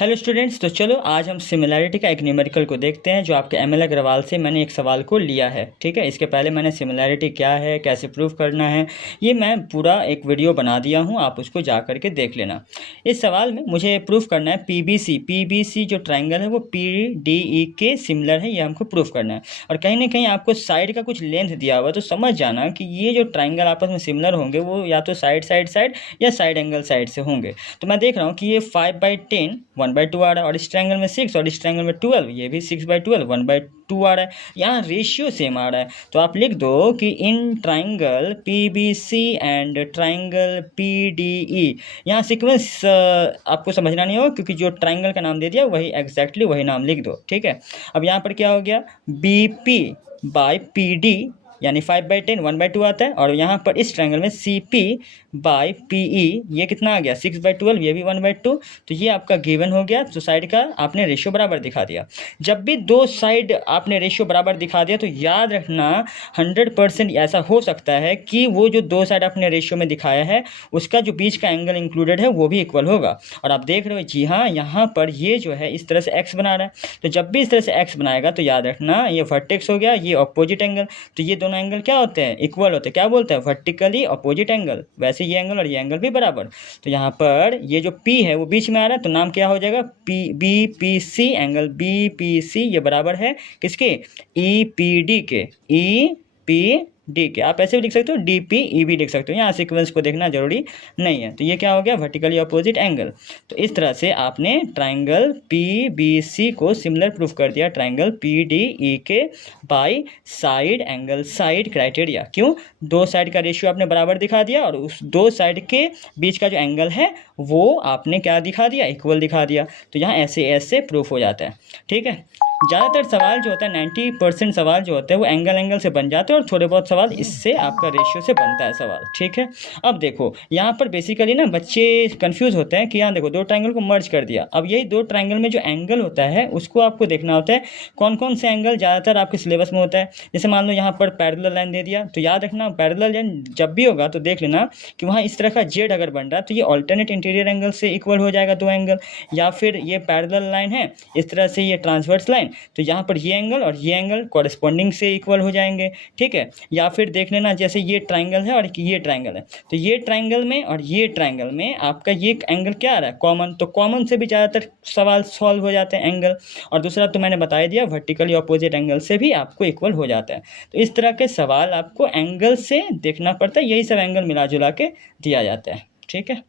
Hello students, तो चलो आज हम सिमिलैरिटी का एक न्यूमेरिकल को देखते हैं जो आपके एमएल अग्रवाल से मैंने एक सवाल को लिया है। ठीक है, इसके पहले मैंने सिमिलैरिटी क्या है, कैसे प्रूव करना है, ये मैं पूरा एक वीडियो बना दिया हूँ, आप उसको जा करके देख लेना। इस सवाल में मुझे प्रूफ करना है पीबीसी जो ट्राइंगल है वो पीडीई के सिमिलर है, ये हमको प्रूफ करना है। और कहीं ना कहीं आपको साइड का कुछ लेंथ दिया हुआ, तो समझ जाना कि ये जो ट्राइंगल आपस में सिमिलर होंगे वो या तो साइड या साइड एंगल साइड से होंगे। तो मैं देख रहा हूँ कि ये 5/10 1/2 आ रहा है, और इस ट्रायंगल में 6 और इस ट्रायंगल में 12, ये भी 6/12 1/2 आ रहा है। यहाँ रेशियो सेम आ रहा है, तो आप लिख दो कि in triangle PBC and triangle PDE. यहाँ सीक्वेंस आपको समझना नहीं होगा, क्योंकि जो ट्रायंगल का नाम दे दिया वही एग्जैक्टली वही नाम लिख दो। ठीक है, अब यहाँ पर क्या हो गया, बीपी बाय पीडी यानी 5/10 1/2 आता है, और यहाँ पर इस ट्रायंगल में CP बाय PE ये कितना आ गया 6/12, ये भी 1/2। तो ये आपका गिवन हो गया। तो साइड का आपने रेशियो बराबर दिखा दिया। जब भी दो साइड आपने रेशियो बराबर दिखा दिया तो याद रखना 100% ऐसा हो सकता है कि वो जो दो साइड आपने रेशियो में दिखाया है उसका जो बीच का एंगल इंक्लूडेड है वो भी इक्वल होगा। और आप देख रहे हो, जी हाँ, यहाँ पर ये जो है इस तरह से एक्स बना रहा है। तो जब भी इस तरह से एक्स बनाएगा तो याद रखना ये वर्टेक्स हो गया, ये अपोजिट एंगल। तो ये दोनों एंगल क्या होते हैं, इक्वल होते हैं। क्या बोलते हैं, वर्टिकली अपोजिट एंगल। वैसे ये एंगल और ये एंगल भी बराबर। तो यहाँ पर ये जो P है वो बीच में आ रहा है, तो नाम क्या हो जाएगा, BPC। एंगल BPC ये बराबर है किसके, EPD के। EPD के आप ऐसे भी लिख सकते हो, DPE भी लिख सकते हो, यहाँ सीक्वेंस को देखना जरूरी नहीं है। तो ये क्या हो गया, वर्टिकली अपोजिट एंगल। तो इस तरह से आपने ट्राइंगल PBC को सिमिलर प्रूफ कर दिया ट्राइंगल PDE के by side angle side criteria. क्यों, दो साइड का रेशियो आपने बराबर दिखा दिया, और उस दो साइड के बीच का जो एंगल है वो आपने क्या दिखा दिया, इक्वल दिखा दिया। तो यहाँ ऐसे प्रूफ हो जाता है। ठीक है, ज़्यादातर सवाल जो होता है 90% सवाल जो होते हैं वो एंगल से बन जाते हैं, और थोड़े बहुत सवाल इससे आपका रेशियो से बनता है सवाल। ठीक है, अब देखो यहाँ पर बेसिकली ना बच्चे कंफ्यूज होते हैं कि यहाँ देखो दो ट्रायंगल को मर्ज कर दिया। अब यही दो ट्रायंगल में जो एंगल होता है उसको आपको देखना होता है कौन कौन से एंगल ज़्यादातर आपके सिलेबस में होता है। जैसे मान लो यहाँ पर पैरेलल लाइन दे दिया, तो याद रखना पैरेलल लाइन जब भी होगा तो देख लेना कि वहाँ इस तरह का जेड अगर बन रहा है तो ये ऑल्टरनेट इंटीरियर एंगल से इक्वल हो जाएगा दो एंगल। या फिर ये पैरेलल लाइन है इस तरह से, ये ट्रांसवर्स लाइन, तो यहाँ पर ये एंगल और ये एंगल कॉरेस्पॉन्डिंग से इक्वल हो जाएंगे। ठीक है, या फिर देख लेना जैसे ये ट्राइंगल है और ये ट्राइंगल है, तो ये ट्राइंगल में और ये ट्राइंगल में आपका ये एंगल क्या आ रहा है, कॉमन। तो कॉमन से भी ज़्यादातर सवाल सॉल्व हो जाते हैं एंगल। और दूसरा तो मैंने बता दिया वर्टिकली अपोजिट एंगल से भी आपको इक्वल हो जाता है। तो इस तरह के सवाल आपको एंगल से देखना पड़ता है, यही सब एंगल मिला जुला के दिया जाता है। ठीक है।